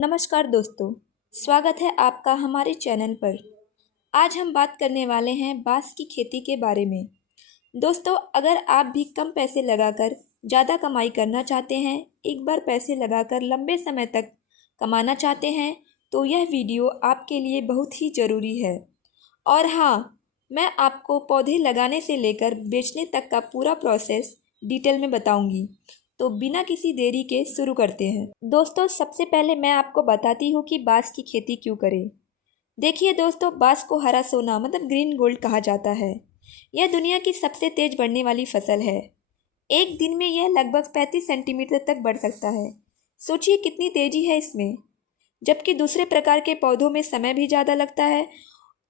नमस्कार दोस्तों, स्वागत है आपका हमारे चैनल पर। आज हम बात करने वाले हैं बांस की खेती के बारे में। दोस्तों, अगर आप भी कम पैसे लगाकर ज़्यादा कमाई करना चाहते हैं, एक बार पैसे लगाकर लंबे समय तक कमाना चाहते हैं, तो यह वीडियो आपके लिए बहुत ही ज़रूरी है। और हाँ, मैं आपको पौधे लगाने से लेकर बेचने तक का पूरा प्रोसेस डिटेल में बताऊंगी। तो बिना किसी देरी के शुरू करते हैं। दोस्तों, सबसे पहले मैं आपको बताती हूँ कि बांस की खेती क्यों करें। देखिए दोस्तों, बांस को हरा सोना मतलब ग्रीन गोल्ड कहा जाता है। यह दुनिया की सबसे तेज बढ़ने वाली फसल है। एक दिन में यह लगभग 35 सेंटीमीटर तक बढ़ सकता है। सोचिए कितनी तेजी है इसमें। जबकि दूसरे प्रकार के पौधों में समय भी ज़्यादा लगता है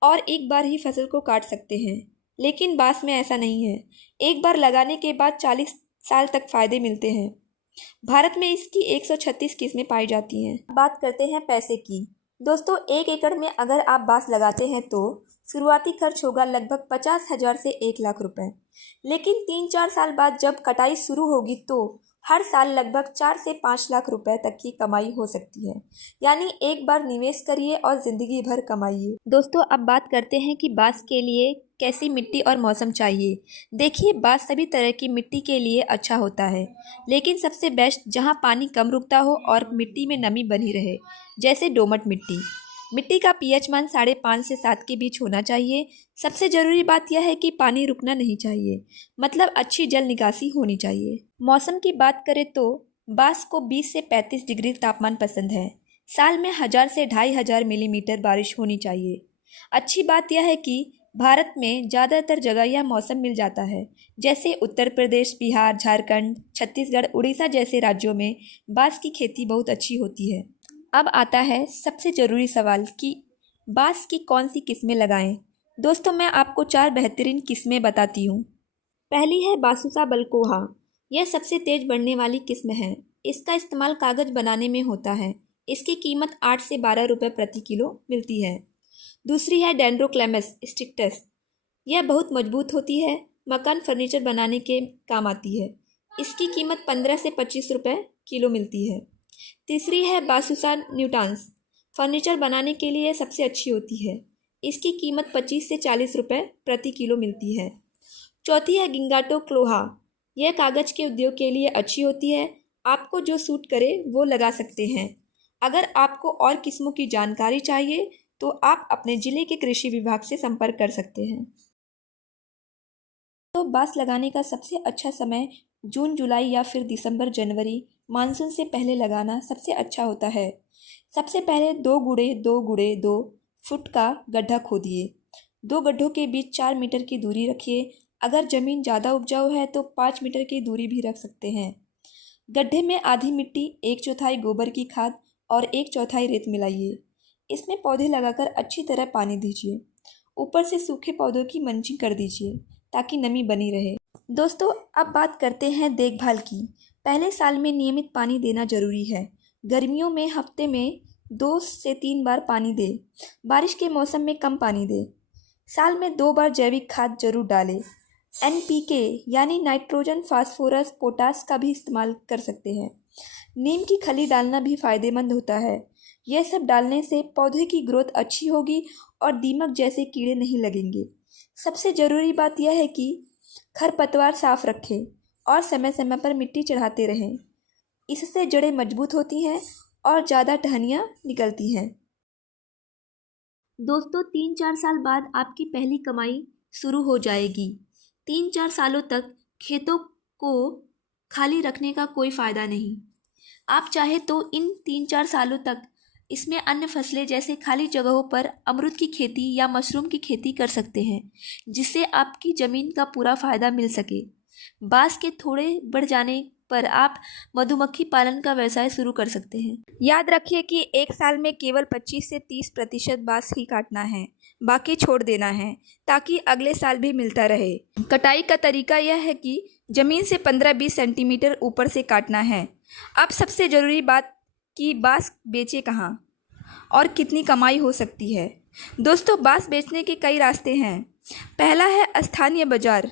और एक बार ही फसल को काट सकते हैं, लेकिन बांस में ऐसा नहीं है। एक बार लगाने के बाद 40 साल तक फायदे मिलते हैं। भारत में इसकी 136 किस्में पाई जाती हैं। बात करते हैं पैसे की। दोस्तों, 1 एकड़ में अगर आप बांस लगाते हैं तो शुरुआती खर्च होगा लगभग 50,000 से 1 लाख रुपए। लेकिन 3-4 साल बाद जब कटाई शुरू होगी तो हर साल लगभग 4 से 5 लाख रुपए तक की कमाई हो सकती है। यानी एक बार निवेश करिए और ज़िंदगी भर कमाइए। दोस्तों, अब बात करते हैं कि बांस के लिए कैसी मिट्टी और मौसम चाहिए। देखिए, बांस सभी तरह की मिट्टी के लिए अच्छा होता है, लेकिन सबसे बेस्ट जहां पानी कम रुकता हो और मिट्टी में नमी बनी रहे, जैसे दोमट मिट्टी। मिट्टी का पीएच मान 5.5 से 7 के बीच होना चाहिए। सबसे ज़रूरी बात यह है कि पानी रुकना नहीं चाहिए, मतलब अच्छी जल निकासी होनी चाहिए। मौसम की बात करें तो बांस को 20 से 35 डिग्री तापमान पसंद है। साल में 1000 से 2500 मिलीमीटर बारिश होनी चाहिए। अच्छी बात यह है कि भारत में ज़्यादातर जगह यह मौसम मिल जाता है, जैसे उत्तर प्रदेश, बिहार, झारखंड, छत्तीसगढ़, उड़ीसा जैसे राज्यों में बांस की खेती बहुत अच्छी होती है। अब आता है सबसे ज़रूरी सवाल कि बांस की कौन सी किस्में लगाएं। दोस्तों, मैं आपको 4 बेहतरीन किस्में बताती हूँ। पहली है बासुसा बलकोहा। यह सबसे तेज बढ़ने वाली किस्म है। इसका इस्तेमाल कागज़ बनाने में होता है। इसकी कीमत 8 से 12 रुपये प्रति किलो मिलती है। दूसरी है डेंड्रोक्लेमस स्ट्रिक्टस। यह बहुत मजबूत होती है, मकान फर्नीचर बनाने के काम आती है। इसकी कीमत 15 से 25 रुपये किलो मिलती है। तीसरी है बासुसा न्यूटान्स। फर्नीचर बनाने के लिए सबसे अच्छी होती है। इसकी कीमत 25 से 40 रुपये प्रति किलो मिलती है। चौथी है गिंगाटो क्लोहा। यह कागज़ के उद्योग के लिए अच्छी होती है। आपको जो सूट करे वो लगा सकते हैं। अगर आपको और किस्मों की जानकारी चाहिए तो आप अपने ज़िले के कृषि विभाग से संपर्क कर सकते हैं। तो बांस लगाने का सबसे अच्छा समय जून, जुलाई या फिर दिसंबर, जनवरी, मानसून से पहले लगाना सबसे अच्छा होता है। सबसे पहले 2 फुट का गड्ढा खोदिए। 2 गड्ढों के बीच 4 मीटर की दूरी रखिए। अगर ज़मीन ज़्यादा उपजाऊ है तो 5 मीटर की दूरी भी रख सकते हैं। गड्ढे में आधी मिट्टी, 1/4 गोबर की खाद और 1/4 रेत मिलाइए। इसमें पौधे लगाकर अच्छी तरह पानी दीजिए। ऊपर से सूखे पौधों की मल्चिंग कर दीजिए ताकि नमी बनी रहे। दोस्तों, अब बात करते हैं देखभाल की। पहले साल में नियमित पानी देना जरूरी है। गर्मियों में हफ्ते में 2 से 3 बार पानी दें। बारिश के मौसम में कम पानी दें। साल में 2 बार जैविक खाद जरूर डालें। NPK यानी नाइट्रोजन, फास्फोरस, पोटास का भी इस्तेमाल कर सकते हैं। नीम की खली डालना भी फायदेमंद होता है। यह सब डालने से पौधे की ग्रोथ अच्छी होगी और दीमक जैसे कीड़े नहीं लगेंगे। सबसे ज़रूरी बात यह है कि खरपतवार साफ रखें और समय समय पर मिट्टी चढ़ाते रहें। इससे जड़ें मजबूत होती हैं और ज़्यादा टहनियाँ निकलती हैं। दोस्तों, 3-4 साल बाद आपकी पहली कमाई शुरू हो जाएगी। 3-4 सालों तक खेतों को खाली रखने का कोई फ़ायदा नहीं। आप चाहे तो इन 3-4 सालों तक इसमें अन्य फसलें जैसे खाली जगहों पर अमरूद की खेती या मशरूम की खेती कर सकते हैं, जिससे आपकी ज़मीन का पूरा फ़ायदा मिल सके। बांस के थोड़े बढ़ जाने पर आप मधुमक्खी पालन का व्यवसाय शुरू कर सकते हैं। याद रखिए कि एक साल में केवल 25 से 30% बांस ही काटना है, बाकी छोड़ देना है ताकि अगले साल भी मिलता रहे। कटाई का तरीका यह है कि ज़मीन से 15-20 सेंटीमीटर ऊपर से काटना है। अब सबसे ज़रूरी बात कि बांस बेचे कहाँ और कितनी कमाई हो सकती है। दोस्तों, बांस बेचने के कई रास्ते हैं। पहला है स्थानीय बाजार।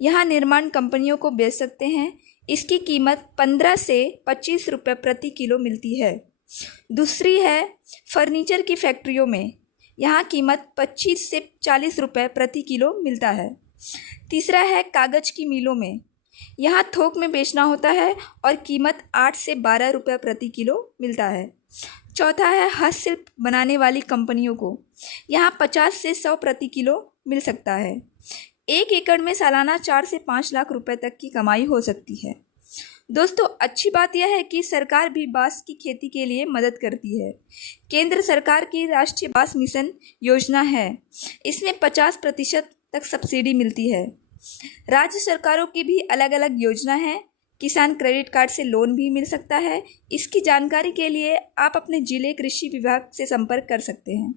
यहाँ निर्माण कंपनियों को बेच सकते हैं। इसकी कीमत 15 से 25 रुपये प्रति किलो मिलती है। दूसरी है फर्नीचर की फैक्ट्रियों में, यहाँ कीमत 25 से 40 रुपये प्रति किलो मिलता है। तीसरा है कागज़ की मिलों में, यहाँ थोक में बेचना होता है और कीमत 8 से 12 रुपये प्रति किलो मिलता है। चौथा है हस्तशिल्प बनाने वाली कंपनियों को, यहाँ 50 से 100 प्रति किलो मिल सकता है। 1 एकड़ में सालाना 4 से 5 लाख रुपए तक की कमाई हो सकती है। दोस्तों, अच्छी बात यह है कि सरकार भी बांस की खेती के लिए मदद करती है। केंद्र सरकार की राष्ट्रीय बांस मिशन योजना है, इसमें 50% तक सब्सिडी मिलती है। राज्य सरकारों की भी अलग अलग योजना है। किसान क्रेडिट कार्ड से लोन भी मिल सकता है। इसकी जानकारी के लिए आप अपने जिले कृषि विभाग से संपर्क कर सकते हैं।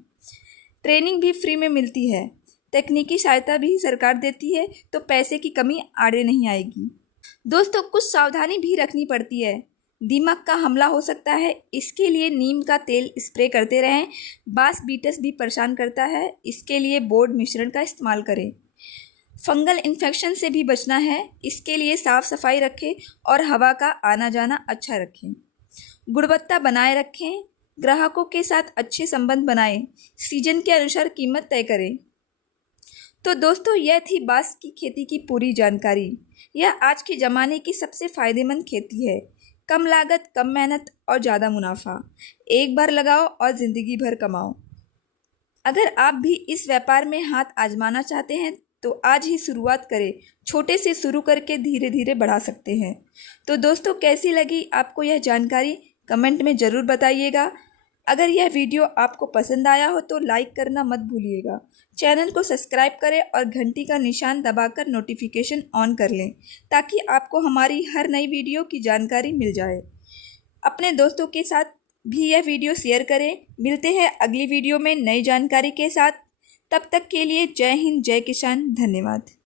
ट्रेनिंग भी फ्री में मिलती है। तकनीकी सहायता भी सरकार देती है, तो पैसे की कमी आड़े नहीं आएगी। दोस्तों, कुछ सावधानी भी रखनी पड़ती है। दीमक का हमला हो सकता है, इसके लिए नीम का तेल स्प्रे करते रहें। बांस बीटस भी परेशान करता है, इसके लिए बोर्ड मिश्रण का इस्तेमाल करें। फंगल इन्फेक्शन से भी बचना है, इसके लिए साफ़ सफाई रखें और हवा का आना जाना अच्छा रखें। गुणवत्ता बनाए रखें, ग्राहकों के साथ अच्छे संबंध बनाएं, सीजन के अनुसार कीमत तय करें। तो दोस्तों, यह थी बांस की खेती की पूरी जानकारी। यह आज के ज़माने की सबसे फ़ायदेमंद खेती है। कम लागत, कम मेहनत और ज़्यादा मुनाफा। एक बार लगाओ और ज़िंदगी भर कमाओ। अगर आप भी इस व्यापार में हाथ आजमाना चाहते हैं तो आज ही शुरुआत करें। छोटे से शुरू करके धीरे धीरे बढ़ा सकते हैं। तो दोस्तों, कैसी लगी आपको यह जानकारी, कमेंट में ज़रूर बताइएगा। अगर यह वीडियो आपको पसंद आया हो तो लाइक करना मत भूलिएगा। चैनल को सब्सक्राइब करें और घंटी का निशान दबाकर नोटिफिकेशन ऑन कर लें, ताकि आपको हमारी हर नई वीडियो की जानकारी मिल जाए। अपने दोस्तों के साथ भी यह वीडियो शेयर करें। मिलते हैं अगली वीडियो में नई जानकारी के साथ। तब तक के लिए जय हिंद, जय किसान, धन्यवाद।